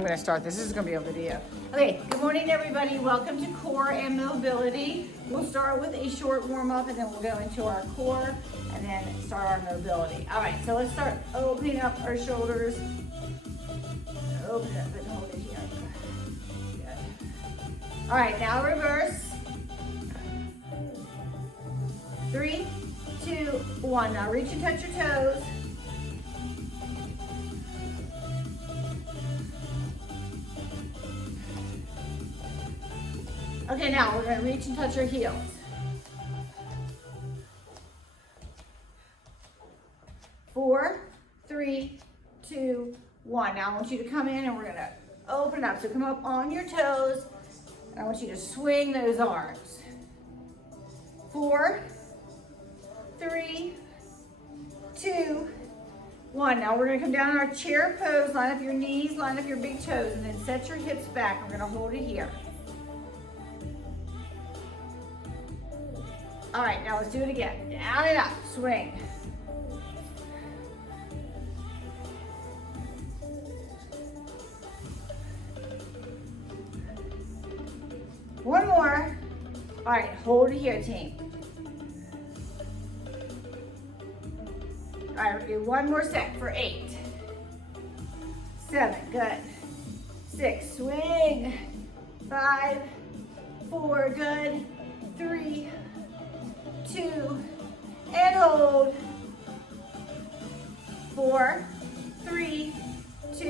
I'm gonna start this. This is gonna be a video. Okay, good morning everybody. Welcome to core and mobility. We'll start with a short warm up and then we'll go into our core and then start our mobility. All right, so let's start opening up our shoulders. Open it up and hold it here. Good. All right, now reverse. 3, 2, 1. Now reach and touch your toes. Okay, now we're gonna reach and touch our heels. 4, 3, 2, 1. Now I want you to come in and we're gonna open up. So come up on your toes. And I want you to swing those arms. 4, 3, 2, 1. Now we're gonna come down in our chair pose. Line up your knees, line up your big toes, and then set your hips back. We're gonna hold it here. All right, now let's do it again. Down and up, swing. One more. All right, hold it here, team. All right, we'll do one more set for 8, 7, good. 6, swing. 5, 4, good. 3, 2, and hold. 4, 3, 2,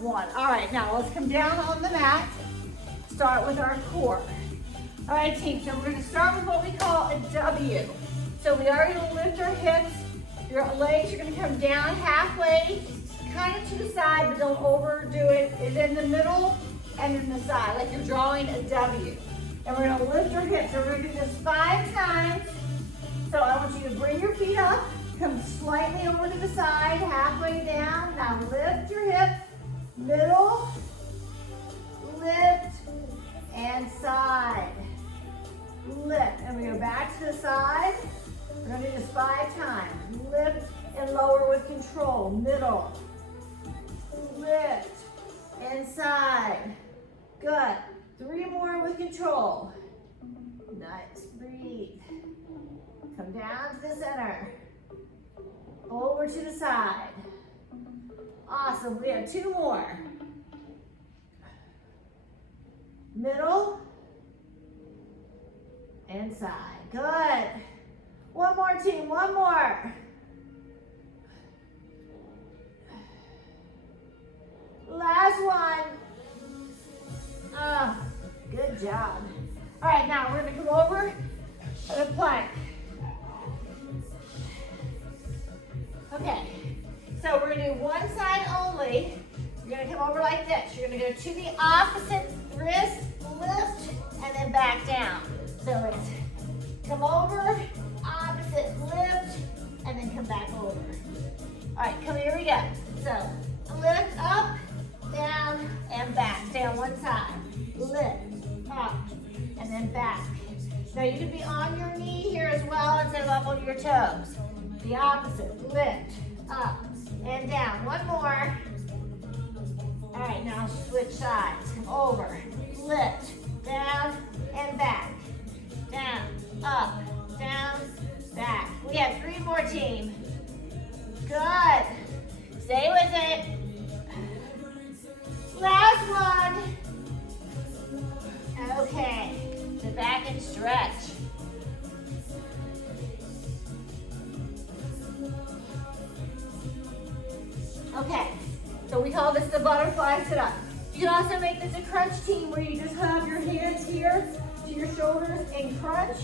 1. All right, now let's come down on the mat. Start with our core. All right, team, so we're gonna start with what we call a W. So we are gonna lift our hips. Your legs are gonna come down halfway, kind of to the side, but don't overdo it. It's in the middle and in the side, like you're drawing a W. And we're gonna lift our hips. So we're gonna do this 5 times. So I want you to bring your feet up, come slightly over to the side, halfway down. Now lift your hips, middle, lift, and side. Lift, and we go back to the side. We're gonna do this 5 times. Lift and lower with control, middle, lift, and side. Good, 3 more with control. Nice, breathe. Come down to the center. Over to the side. Awesome, we have 2 more. Middle and side, good. One more, team, one more. Last one. Oh, good job. All right, now we're gonna come over to the plank. Okay, so we're gonna do one side only. You're gonna come over like this. You're gonna go to the opposite wrist, lift, and then back down. So it's come over, opposite, lift, and then come back over. All right, come here we go. So lift up, down, and back. Stay on one side. Lift, up, and then back. Now you can be on your knee here as well instead of up on your toes. The opposite, lift, up, and down. One more. All right, now switch sides. Come over, lift, down, and back. Down, up, down, back. We have 3 more, team. Good. Stay with it. Last one. Okay, sit back and stretch. Okay, so we call this the butterfly sit-up. You can also make this a crunch, team, where you just have your hands here to your shoulders and crunch,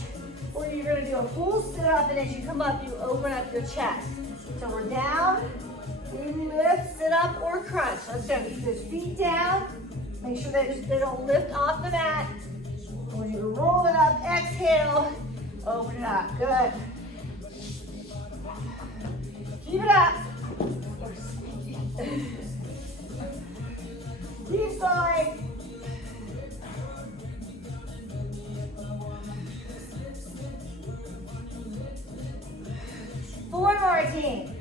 or you're gonna do a full sit-up, and as you come up, you open up your chest. So we're down, we lift, sit up, or crunch. Let's go, keep those feet down. Make sure that they don't lift off the mat. I want you to roll it up, exhale, open it up, good. Keep it up. Keep going. Four more, team.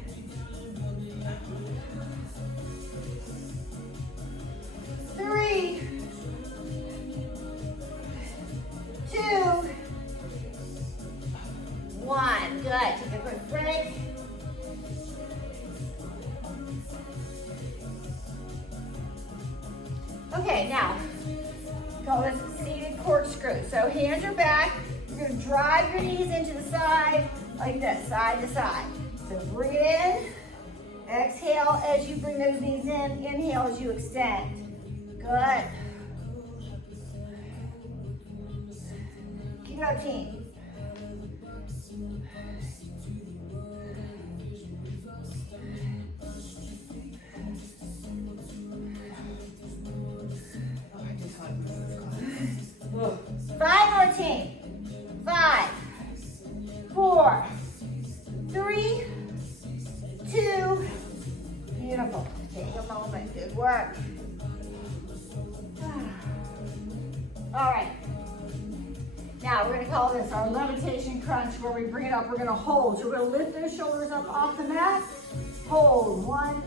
Okay, now, call this seated corkscrew. So hands are back. You're gonna drive your knees into the side, like this, side to side. So breathe in, exhale as you bring those knees in, inhale as you extend. Good. Keep it up, team. Five more, team. 5, 4, 3, 2. Beautiful. Take a moment. Good work. All right. Now we're going to call this our levitation crunch, where we bring it up. We're going to hold. So we're going to lift those shoulders up off the mat. Hold. 1,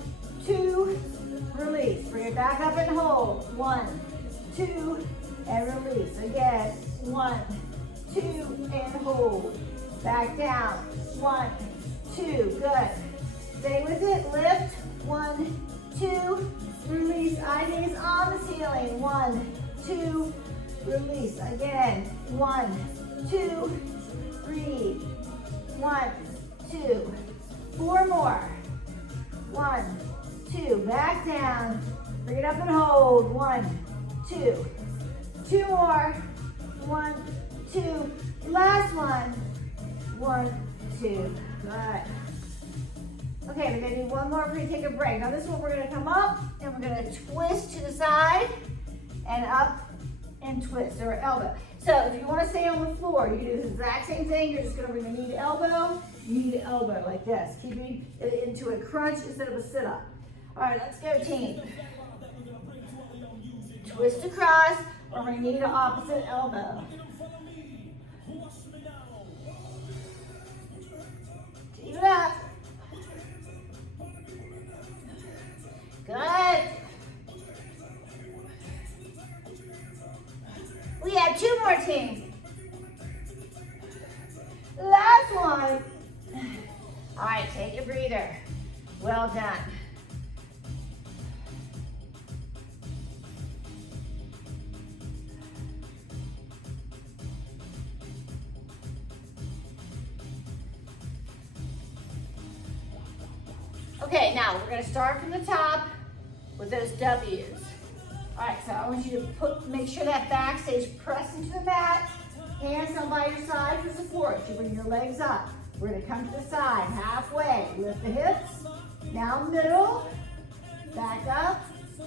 2, release. Bring it back up and hold. 1, 2, and release. Again. 1, 2, and hold. Back down. 1, 2. Good. Stay with it. Lift. 1, 2. Release. Eye gaze on the ceiling. 1, 2. Release. Again. 1, 2. Breathe. 1, 2. 4 more. 1, 2. Back down. Bring it up and hold. 1, 2. 2 more. 1, 2. Last one. 1, 2. Good. Okay, we're going to do one more before we take a break. Now this one we're going to come up and we're going to twist to the side and up and twist or elbow. So if you want to stay on the floor, you can do the exact same thing. You're just going to bring the knee to elbow, knee to elbow like this, keeping it into a crunch instead of a sit-up. All right, let's go, team. Twist across, or bring knee to opposite elbow. Keep it up. Good. We have 2 more, teams. Last one. All right, take a breather. Well done. Okay, now we're going to start from the top with those W's. All right, so I want you to make sure that back stays pressed into the mat. Hands down by your side for support. You bring your legs up. We're going to come to the side, halfway. Lift the hips. Now middle. Back up.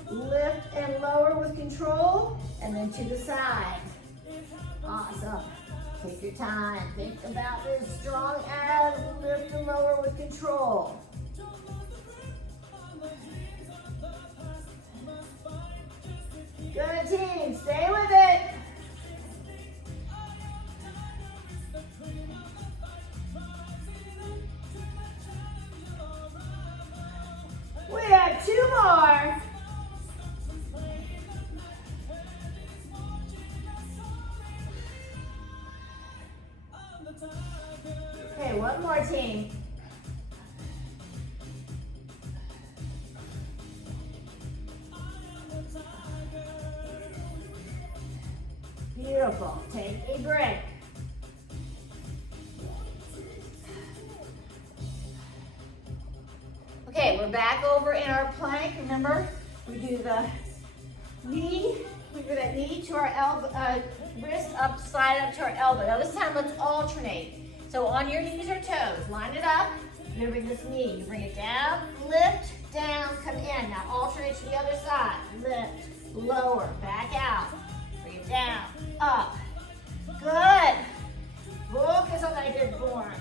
Lift and lower with control. And then to the side. Awesome. Take your time. Think about this. Strong abs. Lift and lower with control. Good, team. Stay with it. We have 2 more. Okay, 1 more, team. Beautiful. Take a break. Okay, we're back over in our plank. Remember, we do the knee, we do that knee to our elbow, wrist up, slide up to our elbow. Now this time, let's alternate. So on your knees or toes, line it up. You're gonna bring this knee, you bring it down, lift, down, come in. Now alternate to the other side. Lift, lower, back out. Bring it down, up. Good. Focus on that good form.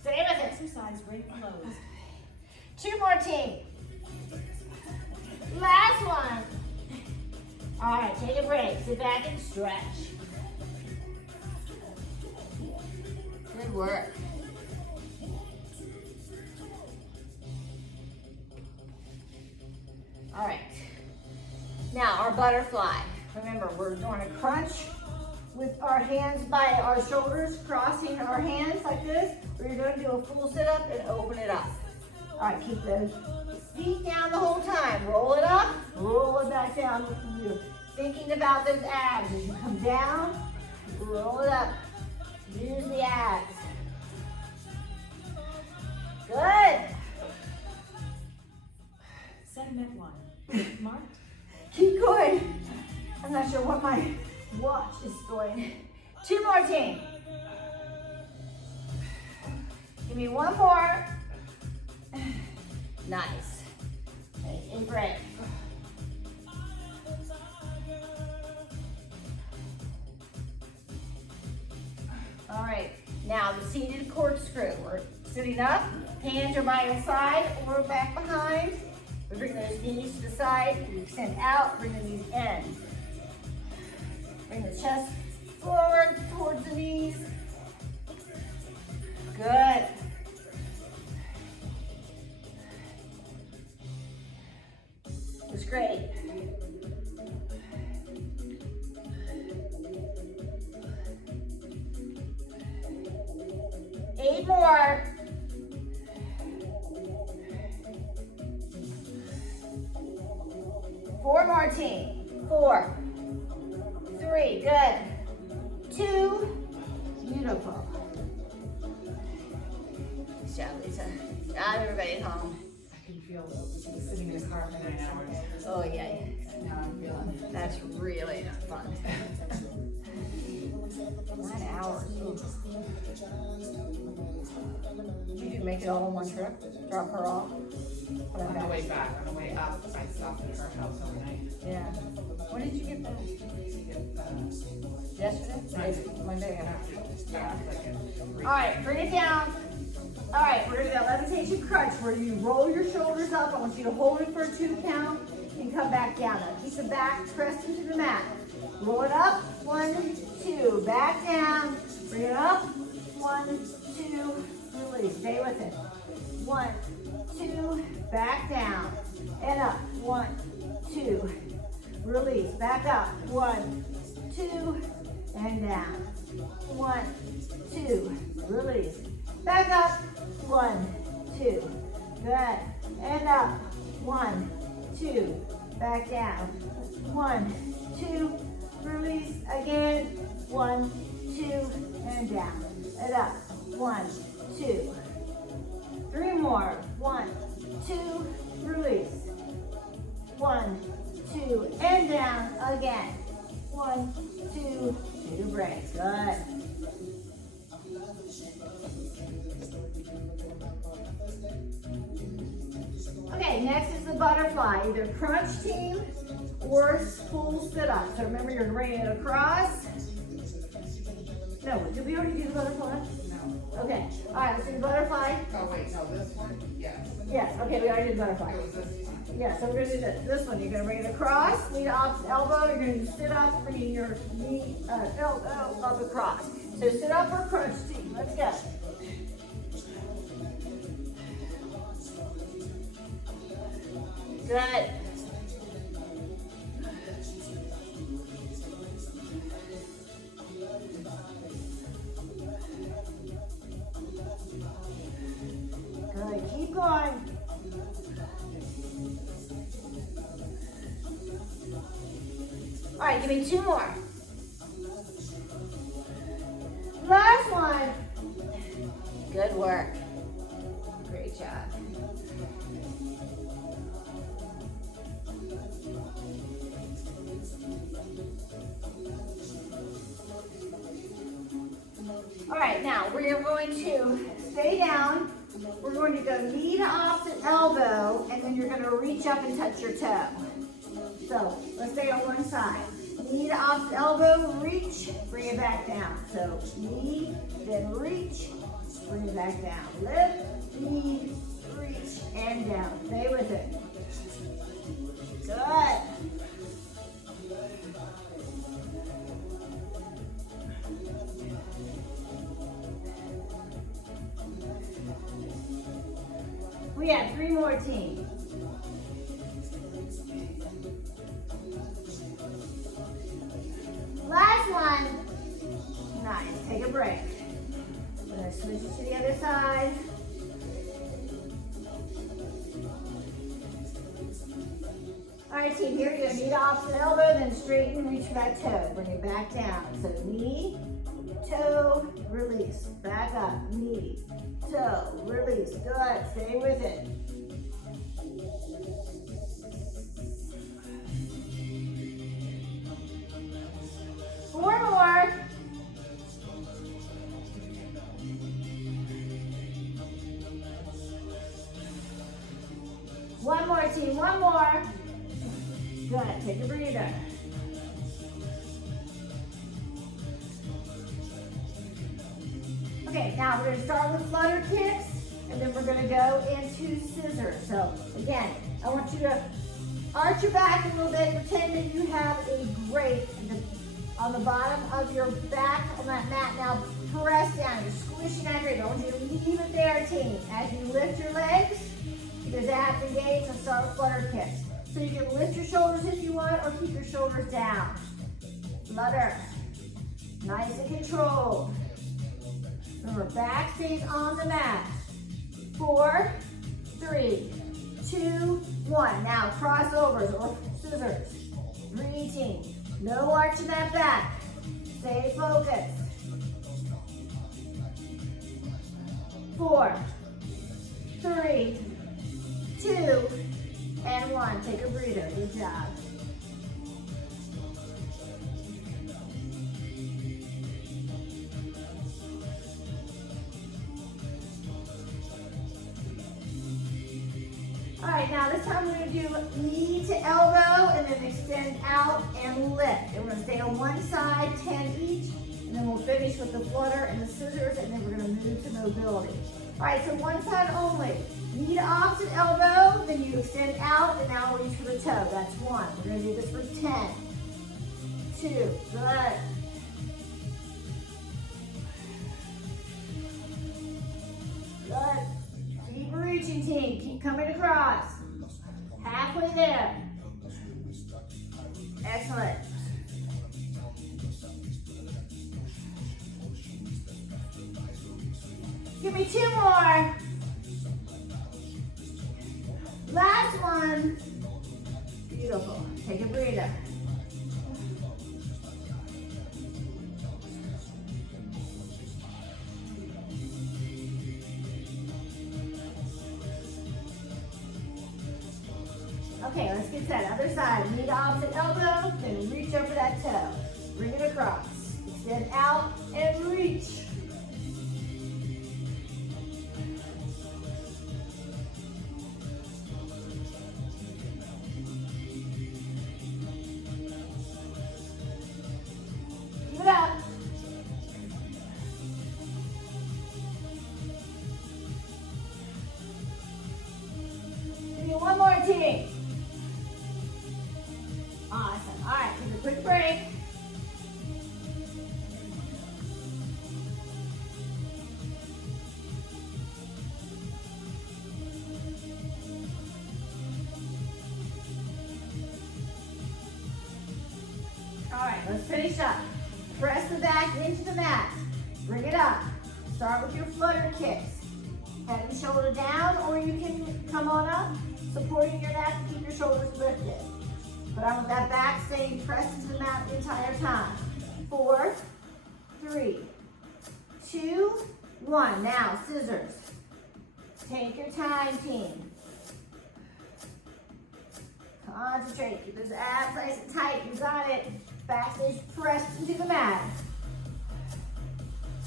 Stay with it. Exercise break closed. 2 more, team. Last one. All right, take a break. Sit back and stretch. Good work. All right. Now, our butterfly. Remember, we're doing a crunch with our hands by our shoulders, crossing our hands like this. We're going to do a full sit-up and open it up. All right, keep those feet down the whole time. Roll it up, roll it back down. You're thinking about those abs. As you come down, roll it up. Use the abs. Good. Segment 1. Marked. Keep going. I'm not sure what my watch is going. 2 more, team. Give me 1 more. Nice. Okay, and break. All right, now the seated corkscrew. We're sitting up, hands are by your side or back behind. We bring those knees to the side, we extend out, bring the knees in. Bring the chest forward towards the knees. Good. That's great. Eight more. Four more, team. 4, 3, good. 2, beautiful. Good job, Lisa. Now everybody's home. I can feel sitting in the car for 9 hours. Oh yeah, Now I'm feeling it. that's really not fun. 9 hours. Ooh. Did you make it all in one trip? Drop her off? On the way back, on the way up, I stopped at her house overnight. Yeah. When did you get back? Yesterday? Monday. Yeah. All right, bring it down. All right, we're gonna do a levitation crunch where you roll your shoulders up. I want you to hold it for a 2 count and come back down. Now keep the back pressed into the mat. Roll it up, 1, 2, back down. Bring it up, 1, 2, release. Stay with it. 1, 2, back down and up. 1, 2, release. Back up. 1, 2, and down. 1, 2, release. Back up. 1, 2, good. And up. 1, 2, back down. 1, 2, release again. 1, 2, and down. And up. 1, 2. 3 more. 1, 2, release. 1, 2, and down again. 1, 2, take a break. Good. Okay, next is the butterfly. Either crunch team or full sit up. So remember, you're bringing it across. No, did we already do the butterfly? No. Okay. All right, let's do the butterfly. Oh, wait, no, this one? Yes. Yes, okay, we already did the butterfly. It was this one. Yeah, so we're gonna do this one. You're gonna bring it across, knee to opposite elbow. You're gonna sit up, bringing your knee, elbow up across. So sit up or crunch team. Let's go. Good. Good. Keep going. All right, give me 2 more. Last one. Good work. Great job. All right, now we are going to stay down. We're going to go knee to opposite elbow, and then you're going to reach up and touch your toe. So let's stay on one side. Knee to opposite elbow, reach, bring it back down. So knee, then reach, bring it back down. Lift, knee, reach, and down. Stay with it. Good. We have 3 more teams. Last one. take a break. We're gonna switch it to the other side. All right, team, here you're gonna knee to opposite elbow, then straighten and reach for that toe. Bring it back down. So knee, toe, release. Back up, knee, toe, release. Good, stay with it. Four more. One more, team, one more. Good, take a breather. Okay, now we're gonna start with flutter kicks, and then we're gonna go into scissors. So again, I want you to arch your back a little bit, pretend that you have a grate on the bottom of your back on that mat. Now press down, you're squishing that grate. I want you to leave it there, team. As you lift your legs, because abs engage, and start with flutter kicks. So you can lift your shoulders if you want, or keep your shoulders down. Flutter, nice and controlled. Remember, back stays on the mat. 4, 3, 2, 1. Now crossovers or scissors. Reaching, no arch in that back. Stay focused. 4, 3, 2, and 1. Take a breather. Good job. All right, now this time we're going to do knee to elbow and then extend out and lift. And we're going to stay on one side, 10 each, and then we'll finish with the flutter and the scissors, and then we're going to move to mobility. All right, so one side only. Knee to opposite elbow, then you extend out, and now reach for the toe. That's 1. We're going to do this for 10. 2, good. Good. Keep reaching, team. Keep coming across. Halfway there. Excellent. Give me 2 more. Last one. Beautiful. Take a breather. Okay, let's get that other side. Knee to opposite elbow, then reach over that toe. Bring it across. Extend out and reach. Keep it up. Give me one more, team. Awesome. All right, take a quick break. All right, let's finish up. Press the back into the mat. Bring it up. Start with your flutter kicks. Head and shoulder down, or you can come on up, supporting your neck and keep your shoulders lifted. But I want that back staying pressed into the mat the entire time. 4, 3, 2, 1. Now, scissors. Take your time, team. Concentrate. Keep those abs nice and tight. You got it. Back stays pressed into the mat.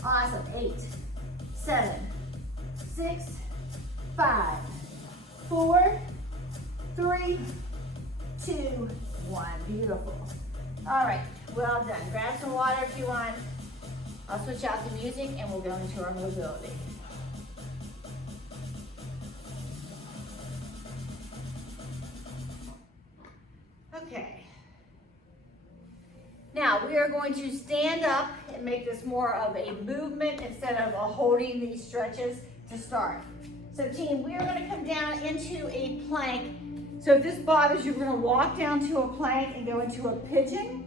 Awesome. 8, 7, 6, 5, 4, 3, 2, 1. Beautiful. All right, well done. Grab some water if you want. I'll switch out the music and we'll go into our mobility. Okay. Now we are going to stand up and make this more of a movement instead of a holding these stretches to start. So team, we are going to come down into a plank. So if this bothers you, we're going to walk down to a plank and go into a pigeon.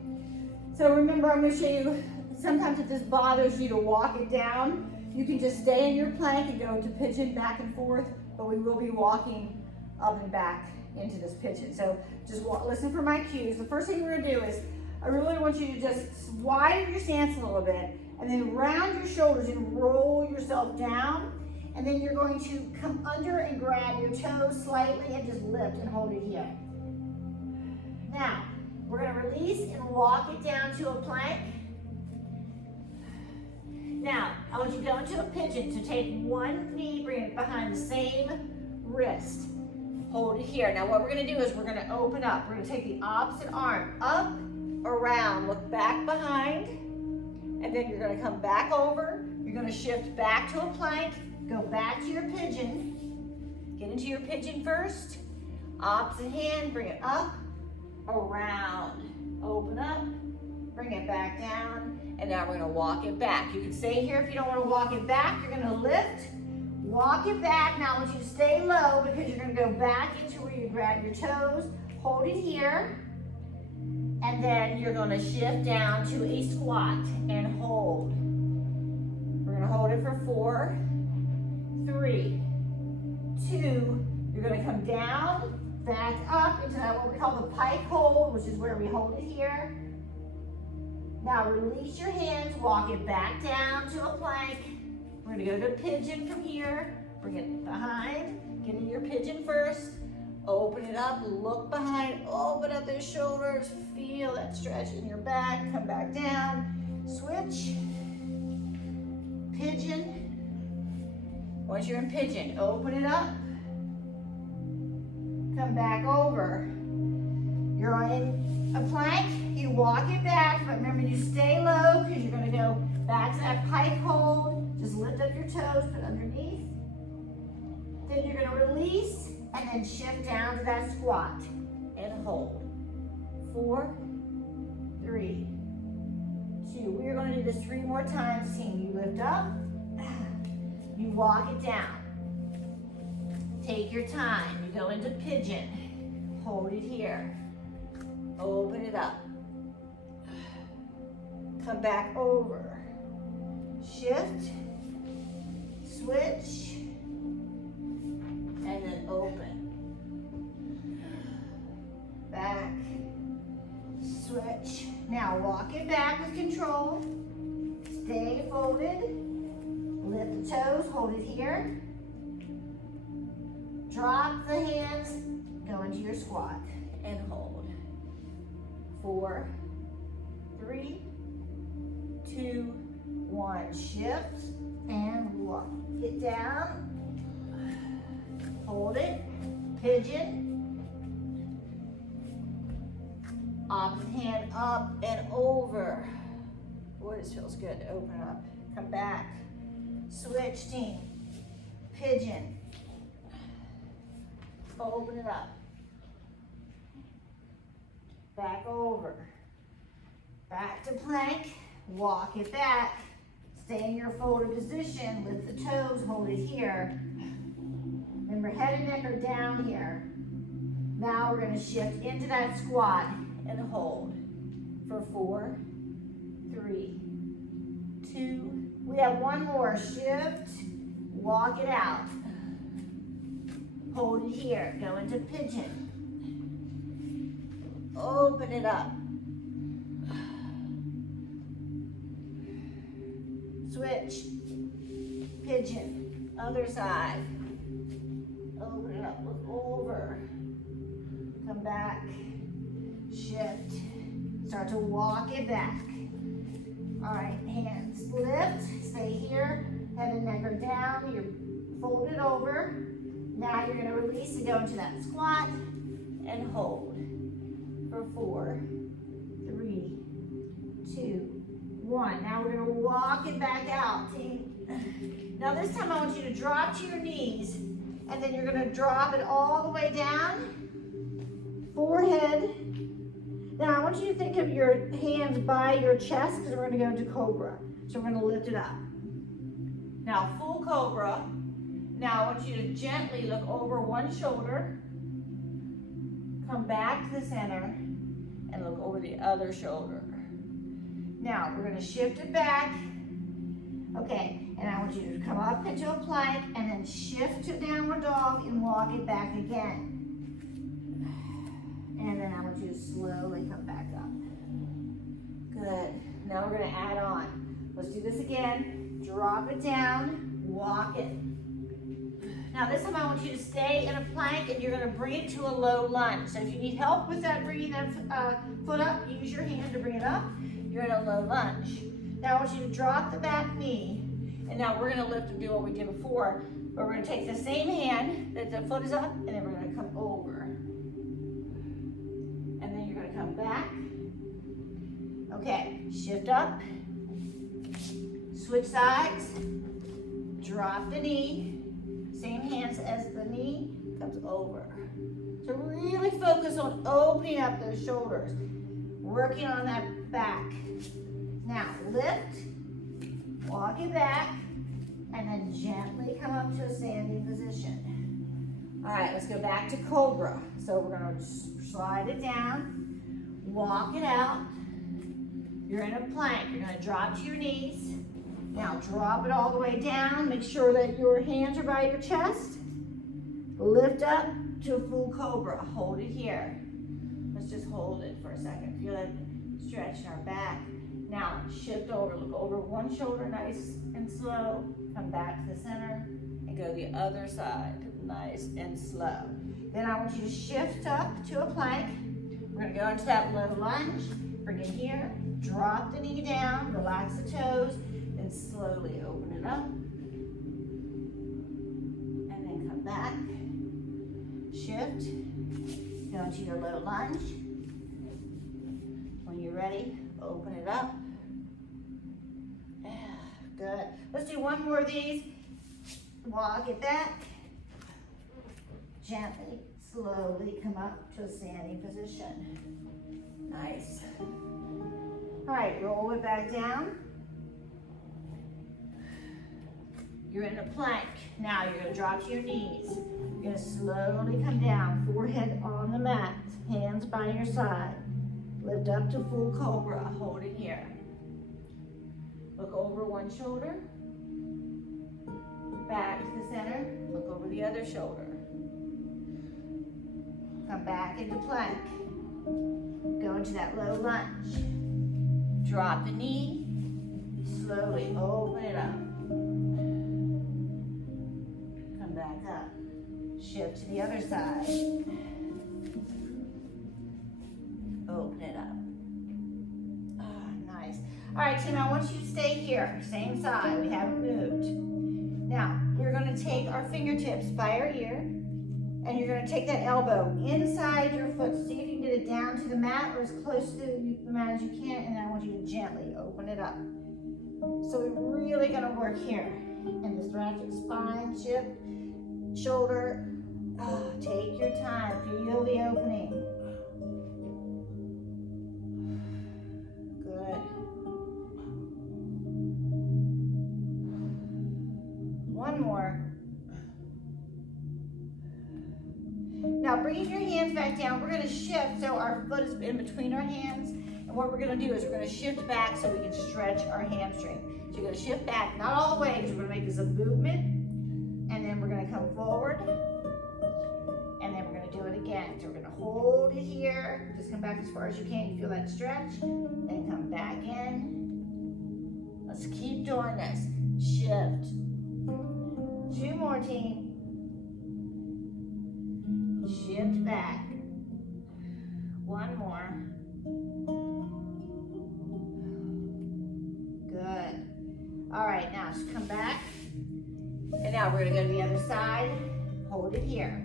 So remember, I'm going to show you sometimes if this bothers you to walk it down, you can just stay in your plank and go to pigeon back and forth, but we will be walking up and back into this pigeon. So just listen for my cues. The first thing we're gonna do is, I really want you to just widen your stance a little bit and then round your shoulders and roll yourself down. And then you're going to come under and grab your toes slightly and just lift and hold it here. Now, we're gonna release and walk it down to a plank. Now, I want you to go into a pigeon. So take one knee, bring it behind the same wrist. Hold it here. Now what we're gonna do is we're gonna open up. We're gonna take the opposite arm up, around, look back behind, and then you're gonna come back over. You're gonna shift back to a plank, go back to your pigeon. Get into your pigeon first. Opposite hand, bring it up, around, open up, bring it back down, and now we're gonna walk it back. You can stay here if you don't wanna walk it back. You're gonna lift, walk it back. Now I want you to stay low because you're gonna go back into where you grab your toes, hold it here, and then you're gonna shift down to a squat and hold. We're gonna hold it for 4, 3, 2, you're gonna come down, back up into that what we call the pike hold, which is where we hold it here. Now release your hands, walk it back down to a plank. We're gonna go to pigeon from here, bring it behind, get in your pigeon first, open it up, look behind, open up those shoulders, feel that stretch in your back, come back down, switch, pigeon. Once you're in pigeon, open it up, come back over. You're in a plank, you walk it back, but remember you stay low because you're gonna go back to that pike hold. Just lift up your toes, put underneath. Then you're gonna release and then shift down to that squat and hold. 4, 3, 2. We're gonna do this 3 more times, team. You lift up, you walk it down. Take your time, you go into pigeon. Hold it here, open it up. Come back over, shift, switch, and then open. Back, switch. Now walk it back with control. Stay folded. Lift the toes, hold it here. Drop the hands, go into your squat and hold. 4, 3, 2, 1. Shift and walk it down. Hold it, pigeon. Opposite hand up and over. Boy, this feels good. Open up, come back. Switch, team. Pigeon. Open it up. Back over. Back to plank. Walk it back. Stay in your folded position. Lift the toes. Hold it here. Remember, head and neck are down here. Now we're going to shift into that squat and hold for 4, 3, 2. We have one more. Shift. Walk it out. Hold it here. Go into pigeon. Open it up. Switch. Pigeon. Other side. Open it up. Look over. Come back. Shift. Start to walk it back. All right, hands lift. Stay here. Head and neck are down. You're folded over. Now you're going to release and go into that squat and hold for 4, 3, 2, 1. Now we're going to walk it back out, team. Now this time I want you to drop to your knees and then you're going to drop it all the way down. Forehead. Now I want you to think of your hands by your chest because we're going to go into Cobra. So we're going to lift it up. Now full Cobra. Now I want you to gently look over one shoulder, come back to the center, and look over the other shoulder. Now, we're gonna shift it back. Okay, and I want you to come up into a plank and then shift to downward dog and walk it back again. And then I want you to slowly come back up. Good. Now we're gonna add on. Let's do this again. Drop it down, walk it. Now this time I want you to stay in a plank and you're gonna bring it to a low lunge. So if you need help with that, bringing that foot up, use your hand to bring it up. You're in a low lunge. Now I want you to drop the back knee. And now we're gonna lift and do what we did before. But we're gonna take the same hand that the foot is up and then we're gonna come over. And then you're gonna come back. Okay, shift up. Switch sides. Drop the knee. Same hands as the knee comes over. So really focus on opening up those shoulders, working on that back. Now lift, walk it back, and then gently come up to a standing position. All right, let's go back to Cobra. So we're gonna slide it down, walk it out. You're in a plank, you're gonna drop to your knees. Now drop it all the way down. Make sure that your hands are by your chest. Lift up to a full Cobra. Hold it here. Let's just hold it for a second. Feel that stretch in our back. Now shift over. Look over one shoulder, nice and slow. Come back to the center and go the other side, nice and slow. Then I want you to shift up to a plank. We're gonna go into that low lunge. Bring it here. Drop the knee down. Relax the toes. And slowly open it up. And then come back. Shift. Go into your low lunge. When you're ready, open it up. Yeah, good. Let's do one more of these. Walk it back. Gently, slowly come up to a standing position. Nice. All right, roll it back down. You're in a plank. Now you're gonna drop to your knees. You're gonna slowly come down, forehead on the mat, hands by your side. Lift up to full Cobra, hold it here. Look over one shoulder, back to the center, look over the other shoulder. Come back into plank. Go into that low lunge. Drop the knee, slowly open it up. Back up. Shift to the other side. Open it up. Ah, nice. All right, team, I want you to stay here. Same side. We haven't moved. Now, we're going to take our fingertips by our ear, and you're going to take that elbow inside your foot. See if you can get it down to the mat or as close to the mat as you can, and I want you to gently open it up. So we're really going to work here in the thoracic spine shift. Shoulder, take your time, feel the opening. Good. One more. Now bringing your hands back down, we're gonna shift so our foot is in between our hands. And what we're gonna do is we're gonna shift back so we can stretch our hamstring. So you're gonna shift back, not all the way, because we're gonna make this a movement. And then we're going to come forward, and then we're going to do it again. So we're going to hold it here, just come back as far as you can. You feel that stretch, then come back in. Let's keep doing this. Shift. 2 more, team. Shift back. 1 more. Good. All right, now just come back. And now we're gonna go to the other side. Hold it here.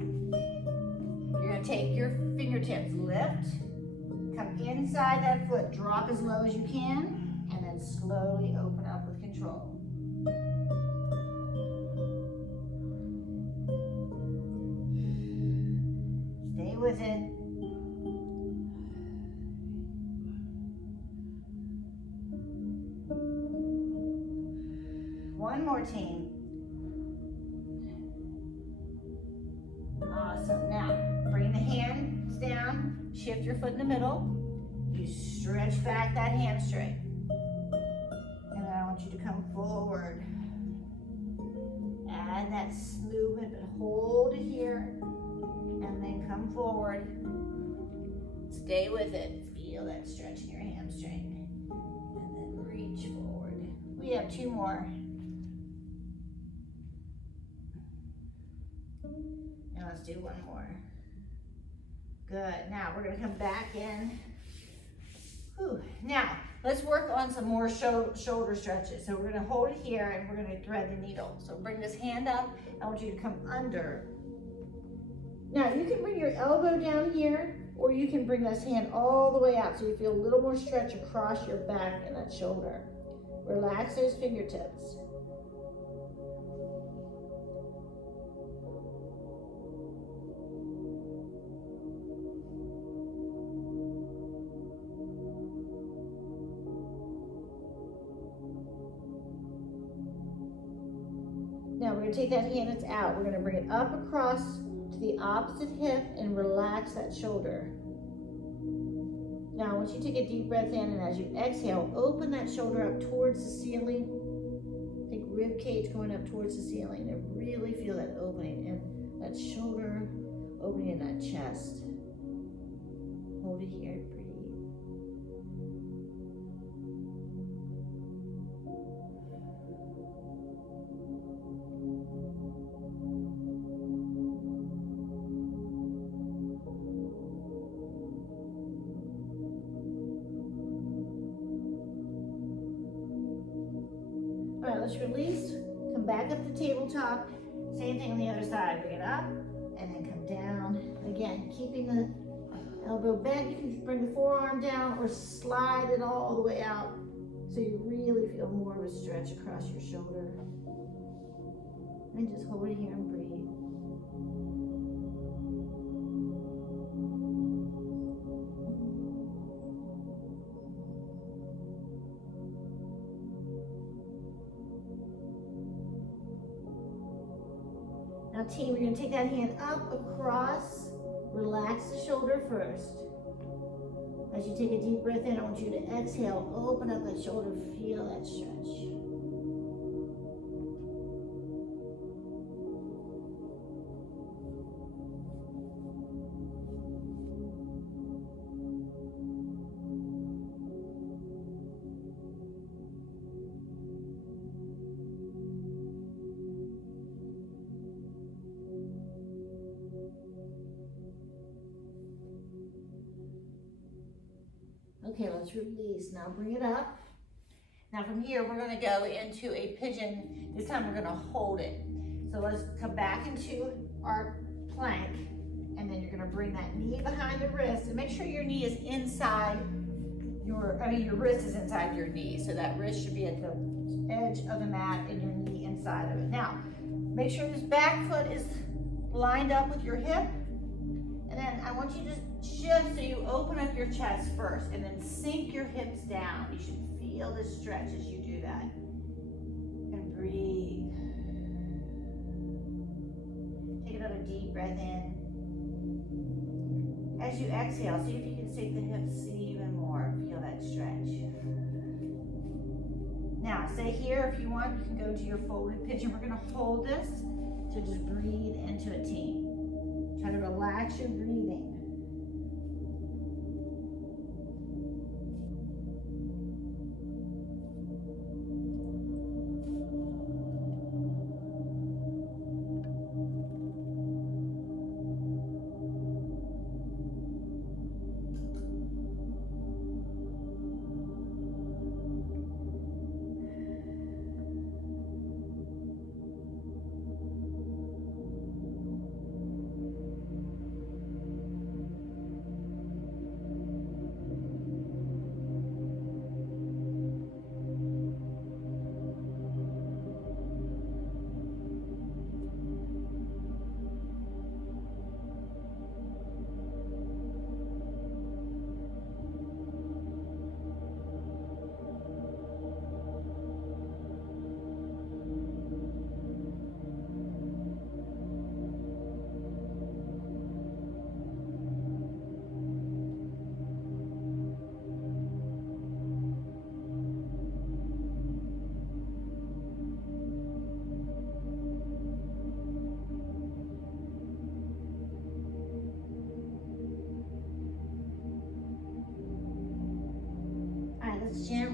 You're gonna take your fingertips, lift, come inside that foot, drop as low as you can, and then slowly open up with control. Stay with it. One more, team. Awesome. Now, bring the hands down, shift your foot in the middle. You stretch back that hamstring. And then I want you to come forward. Add that movement, but hold it here. And then come forward. Stay with it. Feel that stretch in your hamstring. And then reach forward. We have 2 more. And let's do 1 more. Good. Now we're going to come back in. Whew. Now let's work on some more shoulder stretches. So we're going to hold it here and we're going to thread the needle. So bring this hand up. I want you to come under. Now you can bring your elbow down here, or you can bring this hand all the way out so you feel a little more stretch across your back and that shoulder. Relax those fingertips. Now we're going to take that hand that's out. We're going to bring it up across to the opposite hip and relax that shoulder. Now I want you to take a deep breath in, and as you exhale, open that shoulder up towards the ceiling. Think rib cage going up towards the ceiling, and really feel that opening and that shoulder opening in that chest. Hold it here, breathe. All right, let's release. Come back up to tabletop. Same thing on the other side. Bring it up and then come down. Again, keeping the elbow bent. You can bring the forearm down or slide it all the way out so you really feel more of a stretch across your shoulder. And just hold it here and breathe. Now team, we're going to take that hand up across, relax the shoulder first. As you take a deep breath in, I want you to exhale, open up that shoulder, feel that stretch. Okay, let's release. Now bring it up. Now from here, we're going to go into a pigeon. This time we're going to hold it. So let's come back into our plank, and then you're going to bring that knee behind the wrist, and make sure your knee is inside your wrist is inside your knee. So that wrist should be at the edge of the mat and your knee inside of it. Now, make sure this back foot is lined up with your hip. And then I want you to shift so you open up your chest first and then sink your hips down. You should feel the stretch as you do that. And breathe. Take another deep breath in. As you exhale, see if you can sink the hips even more. Feel that stretch. Now, stay here if you want. You can go to your folded pigeon. We're going to hold this to just breathe into a team. Try to relax your breathing.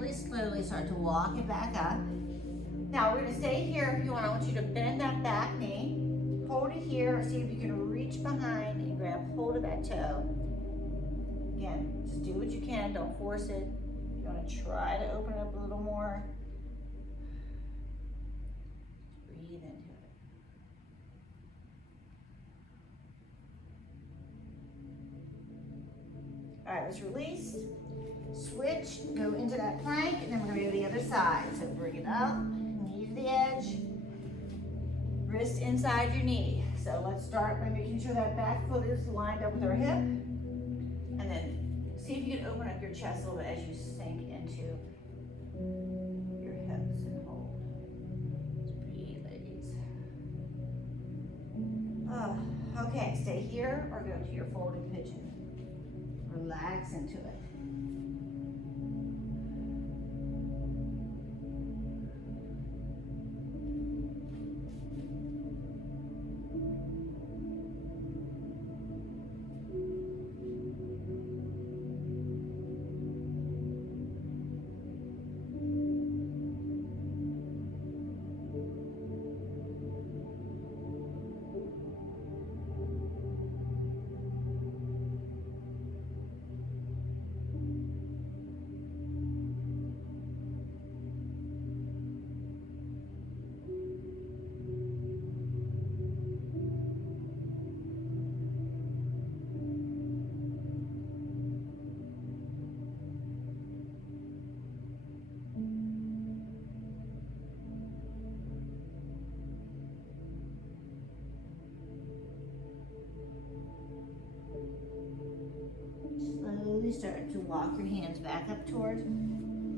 really slowly start to walk it back up. Now we're gonna stay here if you want. I want you to bend that back knee, hold it here, see if you can reach behind and grab hold of that toe. Again, just do what you can, don't force it. You wanna try to open it up a little more. Breathe into it. All right, let's release. Switch, go into that plank, and then we're gonna go to the other side. So bring it up, knee to the edge, wrist inside your knee. So let's start by making sure that back foot is lined up with our hip. And then see if you can open up your chest a little bit as you sink into your hips and hold. Breathe, ladies. Okay, stay here or go to your folded pigeon. Relax into it. Slowly start to walk your hands back up towards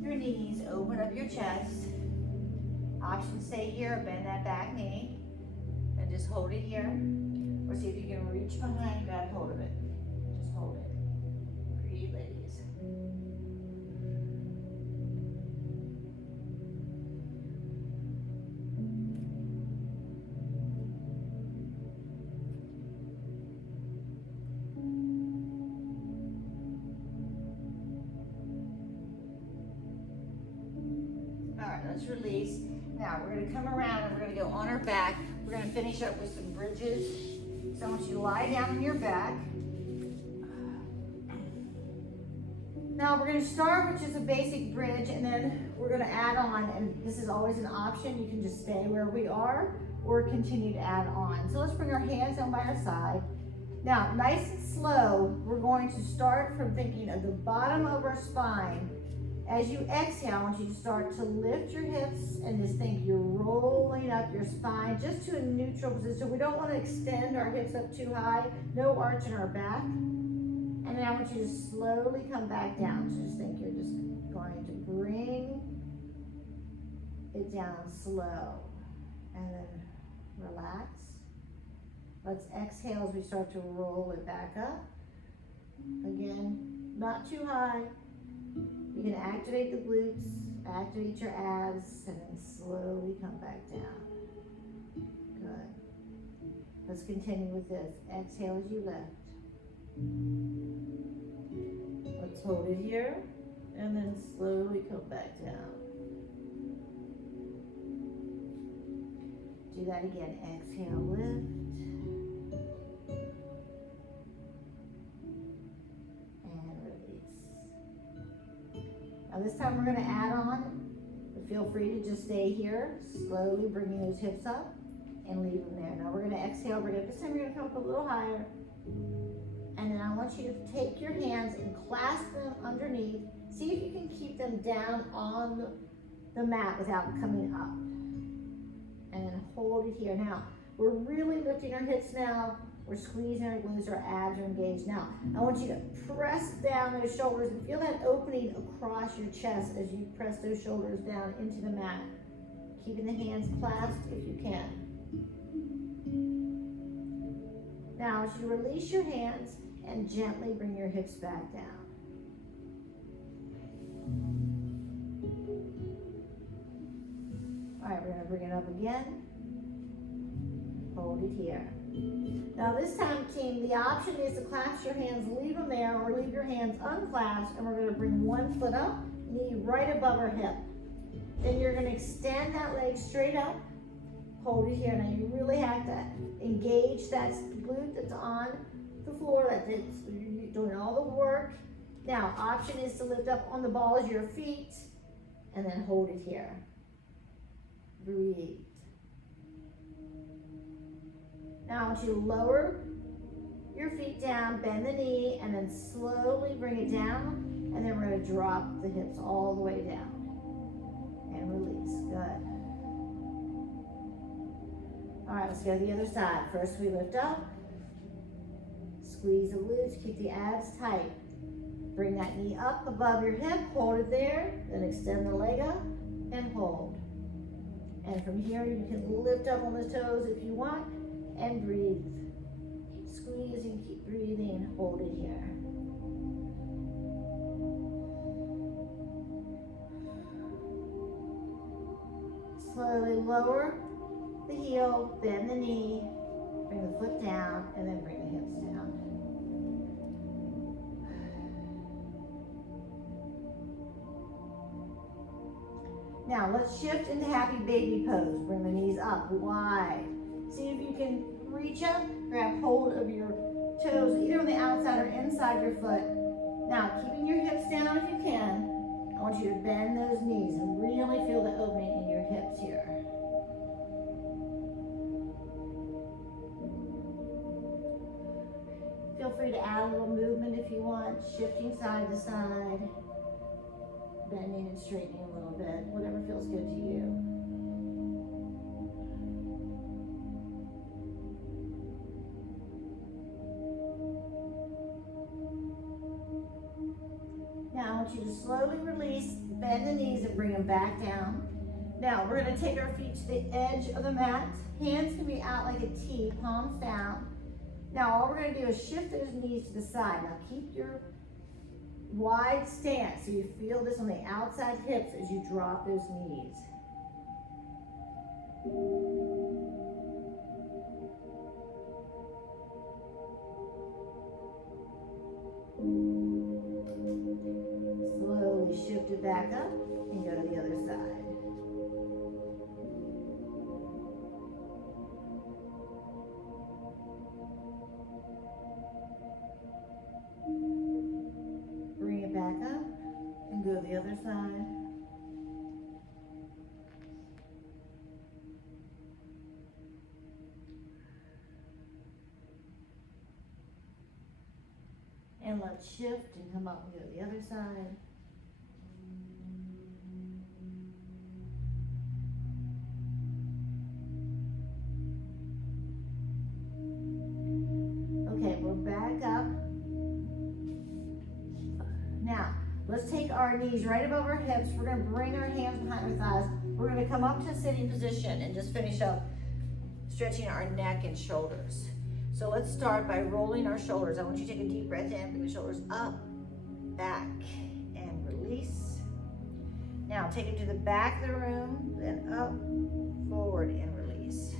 your knees, open up your chest. Option stay here, bend that back knee, and just hold it here. Or see if you can reach behind, grab hold of it. Just hold it. Breathe, ladies. Let's release. Now we're going to come around and we're going to go on our back. We're going to finish up with some bridges. So I want you to lie down on your back. Now we're going to start with just a basic bridge, and then we're going to add on, and this is always an option. You can just stay where we are or continue to add on. So let's bring our hands down by our side. Now, nice and slow, we're going to start from thinking of the bottom of our spine. As you exhale, I want you to start to lift your hips and just think you're rolling up your spine just to a neutral position. We don't want to extend our hips up too high, no arch in our back. And then I want you to slowly come back down. So just think you're just going to bring it down slow. And then relax. Let's exhale as we start to roll it back up. Again, not too high. You can activate the glutes, activate your abs, and then slowly come back down. Good. Let's continue with this. Exhale as you lift. Let's hold it here, and then slowly come back down. Do that again. Exhale, lift. Now this time we're going to add on, but feel free to just stay here, slowly bringing those hips up and leave them there. Now we're going to exhale, this time we're going to come up a little higher. And then I want you to take your hands and clasp them underneath. See if you can keep them down on the mat without coming up. And then hold it here. Now, we're really lifting our hips now. We're squeezing our glutes, our abs are engaged. Now, I want you to press down those shoulders and feel that opening across your chest as you press those shoulders down into the mat. Keeping the hands clasped if you can. Now, I want you to release your hands and gently bring your hips back down. All right, we're going to bring it up again. Hold it here. Now this time, team, the option is to clasp your hands, leave them there, or leave your hands unclasped, and we're going to bring one foot up knee right above her hip. Then you're gonna extend that leg straight up. Hold it here. Now you really have to engage that glute that's on the floor. You're doing all the work. Now, option is to lift up on the balls of your feet and then hold it here. Breathe. Now I want you to lower your feet down, bend the knee, and then slowly bring it down. And then we're going to drop the hips all the way down. And release. Good. All right, let's go to the other side. First we lift up. Squeeze the glutes, keep the abs tight. Bring that knee up above your hip, hold it there, then extend the leg up and hold. And from here you can lift up on the toes if you want and breathe. Keep squeezing, keep breathing, hold it here. Slowly lower the heel, bend the knee, bring the foot down, and then bring the hips down. Now let's shift into happy baby pose. Bring the knees up wide. See if you can reach up, grab hold of your toes, either on the outside or inside your foot. Now, keeping your hips down if you can, I want you to bend those knees and really feel the opening in your hips here. Feel free to add a little movement if you want, shifting side to side, bending and straightening a little bit, whatever feels good to you. Now I want you to slowly release, bend the knees and bring them back down. Now we're going to take our feet to the edge of the mat. Hands can be out like a T, palms down. Now all we're going to do is shift those knees to the side. Now keep your wide stance so you feel this on the outside hips as you drop those knees. Slowly shift it back up and go to the other side. Bring it back up and go to the other side. And let's shift and come up and go to the other side. Okay, we're back up. Now, let's take our knees right above our hips. We're going to bring our hands behind our thighs. We're going to come up to a sitting position and just finish up stretching our neck and shoulders. So let's start by rolling our shoulders. I want you to take a deep breath in, bring the shoulders up, back, and release. Now take it to the back of the room, then up, forward, and release.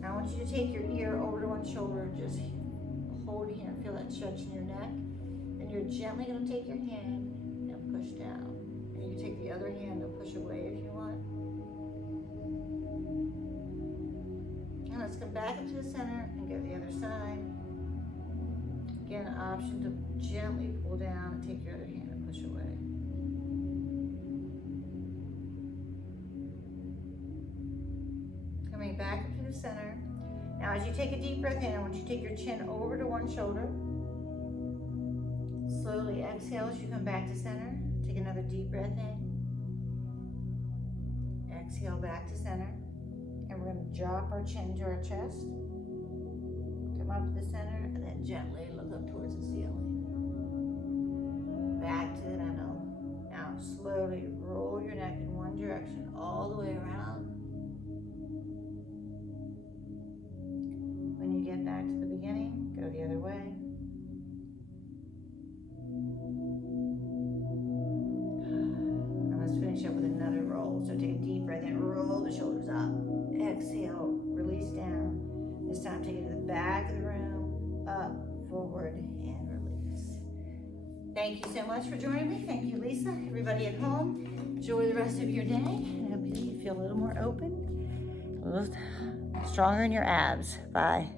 Now I want you to take your ear over to one shoulder, just hold here and feel that stretch in your neck. Then you're gently going to take your hand and push down. And you can take the other hand and push away if you want. And let's come back into the center and go to the other side. Again, an option to gently pull down and take your other hand and push away. Coming back into the center. Now as you take a deep breath in, I want you to take your chin over to one shoulder. Slowly exhale as you come back to center. Take another deep breath in. Exhale back to center. And we're going to drop our chin to our chest. Come up to the center and then gently look up towards the ceiling. Back to the middle. Now slowly roll your neck in one direction all the way around. When you get back to the beginning, go the other way. And let's finish up with another roll. So take a deep breath in, roll the shoulders up. Exhale, release down. This time take it to the back of the room, up, forward, and release. Thank you so much for joining me. Thank you, Lisa. Lisa. Everybody at home, enjoy the rest of your day. I hope you feel a little more open, a little stronger in your abs. Bye.